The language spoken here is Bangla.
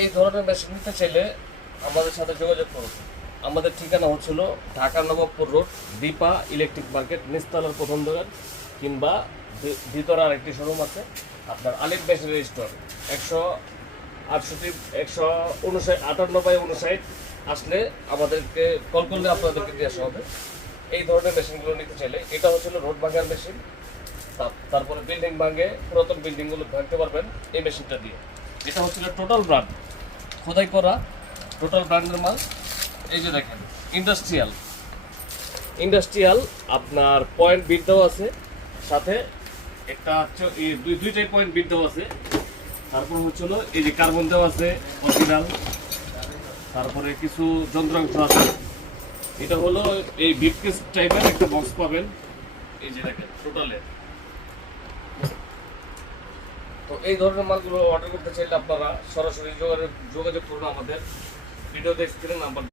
এই ধরনের মেশিন নিতে চাইলে আমাদের সাথে যোগাযোগ করুন। আমাদের ঠিকানা হচ্ছিল Dhaka Nawabpur road, Dipa electric market, নিচতলার প্রথম দোকান, কিংবা ভিতরে আরেকটি শোরুম আছে আপনার আলিফ মেশিনারি স্টোর, 158/59 আসলে আমাদেরকে কল করলে আপনাদেরকে দিয়ে আসা হবে। এই ধরনের মেশিনগুলো নিতে চাইলে এটা হচ্ছিল রোড ভাঙার মেশিন, তারপরে বিল্ডিং ভাঙে, পুরাতন বিল্ডিংগুলো ভাঙতে পারবেন এই মেশিনটা দিয়ে। এটা হচ্ছিল টোটাল ব্র্যান্ড, খোদাই করা টোটাল ব্র্যান্ডের মাল। এই যে দেখেন ইন্ডাস্ট্রিয়াল আপনার পয়েন্ট বিট দেওয়া আছে, সাথে একটা দুইটাই পয়েন্ট বিট দেওয়া আছে। তারপর হচ্ছিল এই যে কার্বন দেওয়া আছে অরিজিনাল, তারপরে কিছু যন্ত্রাংশ আছে। এটা হলো এই বিটকেস টাইপের একটা বক্স পাবেন, এই যে দেখেন টোটালে। তো এই ধরনের মালগুলো অর্ডার করতে চাইলে আপনারা সরাসরি যোগাযোগ করুন আমাদের ভিডিও স্ক্রিনে নাম্বার।